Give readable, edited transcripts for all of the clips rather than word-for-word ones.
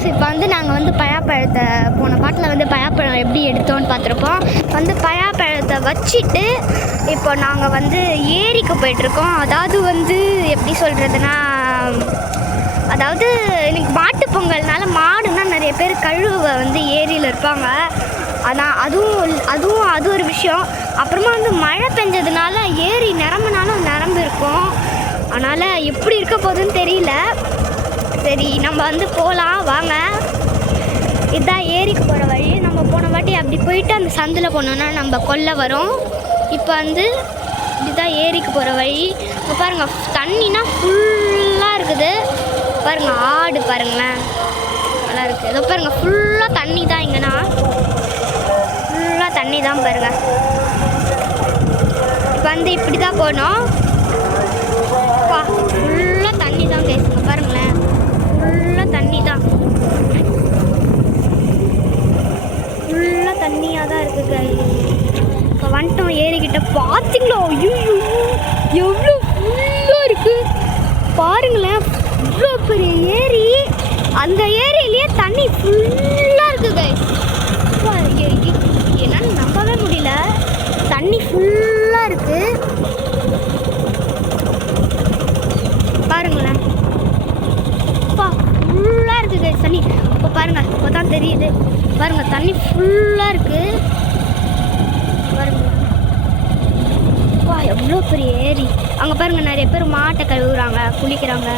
Guys, இப்போ வந்து நாங்கள் வந்து பழாப்பழத்தை போன பாட்டில் வந்து பழாப்பழம் எப்படி எடுத்தோன்னு பார்த்துருப்போம். வந்து பழாப்பழத்தை வச்சுட்டு இப்போ நாங்கள் வந்து ஏரிக்கு போயிட்டுருக்கோம். அதாவது வந்து எப்படி சொல்கிறதுனா, அதாவது இன்னைக்கு மாட்டு பொங்கல்னால மாடுன்னா நிறைய பேர் கழுவ வந்து ஏரியில் இருப்பாங்க. அதான் அது ஒரு விஷயம். அப்புறமா வந்து மழை பெஞ்சதுனால ஏரி நிரம்பினாலும் நிரம்பி இருக்கும். அதனால் எப்படி இருக்க போகுதுன்னு தெரியல. சரி, நம்ம வந்து போகலாம் வாங்க. இதுதான் ஏரிக்கு போகிற வழி. நம்ம போன வாட்டி அப்படி போயிட்டு அந்த சந்தில் போனோன்னா நம்ம கொல்லை வரும். இப்போ வந்து இதுதான் ஏரிக்கு போகிற வழி. இப்போ பாருங்கள், தண்ணினா ஃபுல்லாக இருக்குது. பாருங்கள், ஆடு பாருங்களேன், நல்லா இருக்குது. இதோ பாருங்கள், ஃபுல்லாக தண்ணி தான். இங்கேனா ஃபுல்லாக தண்ணி தான் பாருங்கள். இப்போ வந்து இப்படி தான் போனோம். ஃபுல்லாக தண்ணி தான் பேசுங்க, பாருங்களேன், ஃபுல்லாக தண்ணி தான். ஃபுல்லாக தண்ணியாக தான் இருக்குது. இப்போ வந்துட்டோம் ஏரிக்கிட்ட. பார்த்தீங்களா, ஐயோ எவ்வளோ ஃபுல்லாக இருக்குது பாருங்களேன். இவ்வளோ பெரிய ஏரி. அந்த ஏரியிலேயே தண்ணி ஃபுல்லாக இருக்குது. என்னன்னு நம்பவே முடியல. தண்ணி ஃபுல்லாக இருக்குது பாருங்களேன். ஃபுல்லாக இருக்குது தண்ணி. இப்போ பாருங்கள், இப்போ தான் தெரியுது. பாருங்கள், தண்ணி ஃபுல்லாக இருக்குது பாருங்கள். எவ்வளோ பெரிய ஏரி. அங்கே பாருங்கள், நிறைய பேர் மாட்டை கழுவுறாங்க, குளிக்கிறாங்க.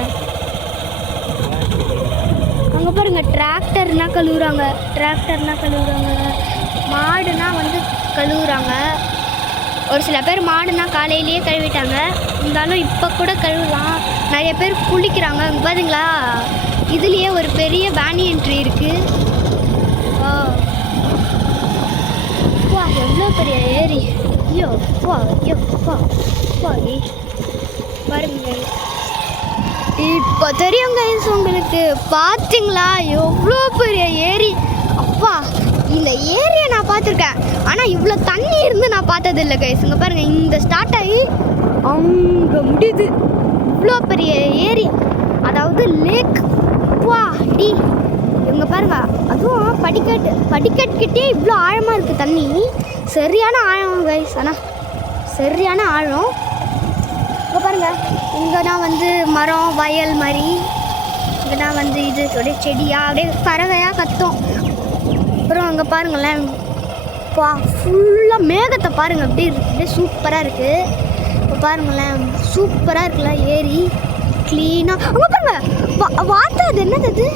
அங்கே பாருங்கள், டிராக்டர்னா கழுவுறாங்க, மாடுனா வந்து கழுவுறாங்க. ஒரு சில பேர் மாடுனா காலையிலேயே கழுவிட்டாங்க, இருந்தாலும் இப்போ கூட கழுவலாம். நிறைய பேர் குளிக்கிறாங்க. அங்கே பாருங்களா, இதுலேயே ஒரு பெரிய பேனியன் ட்ரீ இருக்குது. வா, எவ்வளோ பெரிய ஏரி. ஐயோ பாருங்க, இப்போ தெரியும் கைஸ் உங்களுக்கு. பார்த்தீங்களா எவ்வளோ பெரிய ஏரி. அப்பா, இந்த ஏரியை நான் பார்த்துருக்கேன், ஆனால் இவ்வளோ தண்ணி இருந்து நான் பார்த்ததில்லை கைஸ். இங்கே பாருங்கள், இந்த ஸ்டார்ட் ஆகி அங்கே முடியுது. இவ்வளோ பெரிய ஏரி, அதாவது லேக். வா டி, இவங்க பாருங்க, அதுவும் படிக்கட்டுக்கிட்டே இவ்வளோ ஆழமாக இருக்குது தண்ணி. சரியான ஆழம் கைஸ், ஆனால் சரியான ஆழம். இப்போ பாருங்கள், இங்கேனா வந்து மரம் வயல் மாதிரி, இங்கேனா வந்து இது அப்படியே செடியாக அப்படியே பறவையாக கத்தும். அப்புறம் அங்கே பாருங்களேன், ஃபுல்லாக மேகத்தை பாருங்கள், அப்படியே சூப்பராக இருக்குது. இப்போ பாருங்களேன், சூப்பராக இருக்குல்ல ஏரி, க்ளீனாக. அங்கே பாருங்கள், வார்த்தை அது என்னது அது?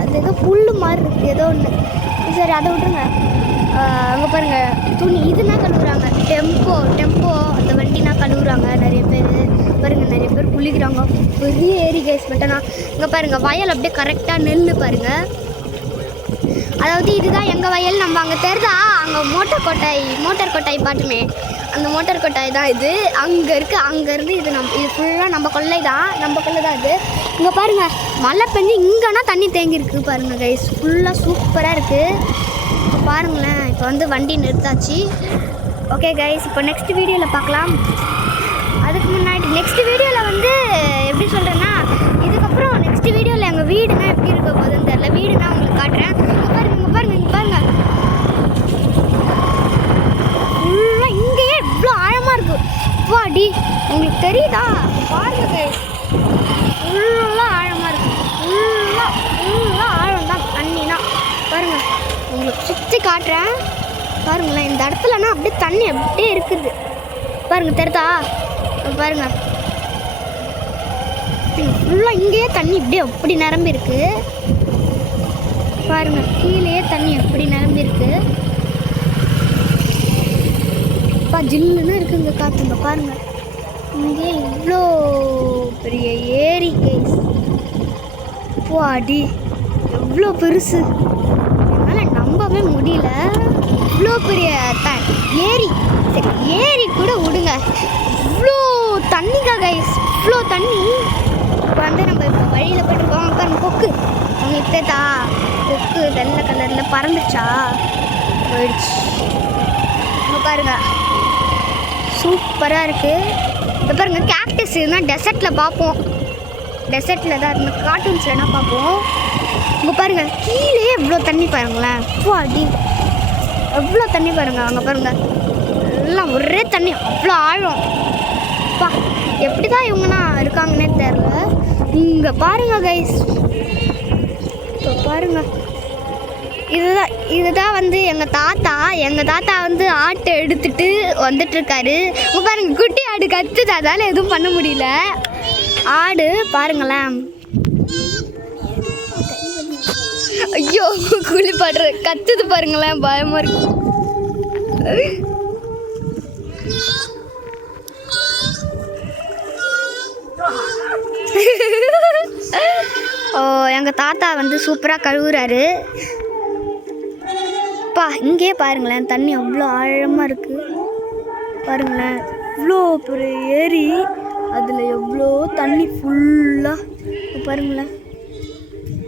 அது ஏதோ புல் மாதிரி இருக்குது, ஏதோ ஒன்று. சரி, அதை விட்டுருங்க. அங்கே பாருங்கள், துணி இதுனா கழுவுறாங்க. டெம்போ அந்த வண்டினா கழுவுறாங்க நிறைய பேர். பாருங்கள், நிறைய பேர் குளிக்கிறாங்க. பெரிய ஏரி கேஸ் மட்டும்னா. இங்கே பாருங்கள், வயல் அப்படியே கரெக்டாக நெல் பாருங்கள். அதாவது இதுதான் எங்கள் வயல். நம்ம அங்கே தெரிதா, அங்கே மோட்டார் கொட்டாய் பாட்டுமே, அந்த மோட்டார் கொட்டாய் தான் இது. அங்கே இருக்குது. அங்கேருந்து இது இது ஃபுல்லாக நம்ம கொள்ளை தான் இது. இங்கே பாருங்கள், மழை பெஞ்சு இங்கேனா தண்ணி தேங்கியிருக்கு பாருங்கள் கைஸ். ஃபுல்லாக சூப்பராக இருக்குது. இப்போ பாருங்களேன், இப்போ வந்து வண்டி நிறுத்தாச்சு. ஓகே கைஸ், இப்போ நெக்ஸ்ட் வீடியோவில் பார்க்கலாம். அதுக்கு முன்னாடி நெக்ஸ்ட் வீடியோவில் வந்து எப்படி சொல்கிறேன்னா, இதுக்கப்புறம் நெக்ஸ்ட் வீடியோவில் எங்கள் வீடுனா எப்படி இருக்க போகுதுன்னு தெரியல. வீடுனா உங்களுக்கு காட்டுறேன். இங்கே பாருங்கள் ஃபுல்லாக இங்கேயே இவ்வளோ ஆழமாக இருக்குது. வாடி, உங்களுக்கு தெரியுதா? பாருங்கள் கைஸ், ஃபுல்லாக ஆழமாக இருக்குது. ஃபுல்லாக ஆழம் தான் தண்ணினா. பாருங்கள், உங்களுக்கு சுற்றி காட்டுறேன் பாருங்களேன். இந்த இடத்துலனா அப்படியே தண்ணி அப்படியே இருக்குது பாருங்கள், தெரியுதா? பாருங்கள், ஃபுல்லாக இங்கேயே தண்ணி இப்படியே அப்படி நிரம்பி இருக்குது பாருங்கள். கீழேயே தண்ணி எப்படி நிரம்பி இருக்குது. ஜில்லுன்னு இருக்குங்க காற்றுங்க பாருங்கள். இங்கே இவ்வளோ பெரிய ஏரி கைஸ். அடி, எவ்வளோ பெருசு, என்னால் நம்பவே முடியல. இவ்வளோ பெரிய ஏரி. சரி, ஏரி கூட விடுங்க, இவ்வளோ தண்ணிக்கா கைஸ், இவ்வளோ தண்ணி. இப்போ வந்து நம்ம இப்போ வழியில் போய்ட்டுருக்கோம். பாருங்க, கொக்கு உங்களுக்கு தெரியுதா? கொக்கு வெள்ளை கலரில் பறந்துச்சா, போயிடுச்சு. இப்போ பாருங்க, சூப்பராக இருக்குது. இப்போ பாருங்கள், கேக்டஸ் இருந்தால் டெசர்ட்டில் பார்ப்போம். டெசர்ட்டில் தான் இருந்து கார்ட்டூன்ஸ்லாம் பார்ப்போம். இங்கே பாருங்க, கீழே எவ்வளோ தண்ணி பாருங்களேன். அப்போ அடி எவ்வளோ தண்ணி பாருங்க. அங்கே பாருங்க, எல்லாம் ஒரே தண்ணி, அவ்வளோ ஆழம். அப்பா எப்படி தான் இவங்கன்னா இருக்காங்கன்னே தெரில. இங்கே பாருங்க கைஸ், இப்போ பாருங்க, இதுதான் வந்து எங்கள் தாத்தா வந்து ஆட்டை எடுத்துட்டு வந்துட்டுருக்காரு. பாருங்க, குட்டி ஆடு கத்துது, அதால் எதுவும் பண்ண முடியல. ஆடு பாருங்களேன், ஐயோ குளிப்பாடுற கத்துது பாருங்களேன், பயமாக இருக்கு. ஓ, எங்கள் தாத்தா வந்து சூப்பராக கழுவுறாரு. பா இங்கே பாருங்களேன், தண்ணி அவ்வளோ ஆழமாக இருக்குது பாருங்களேன். இவ்வளோ பெரிய ஏரி, அதில் எவ்வளோ தண்ணி ஃபுல்லாக பாருங்களேன்.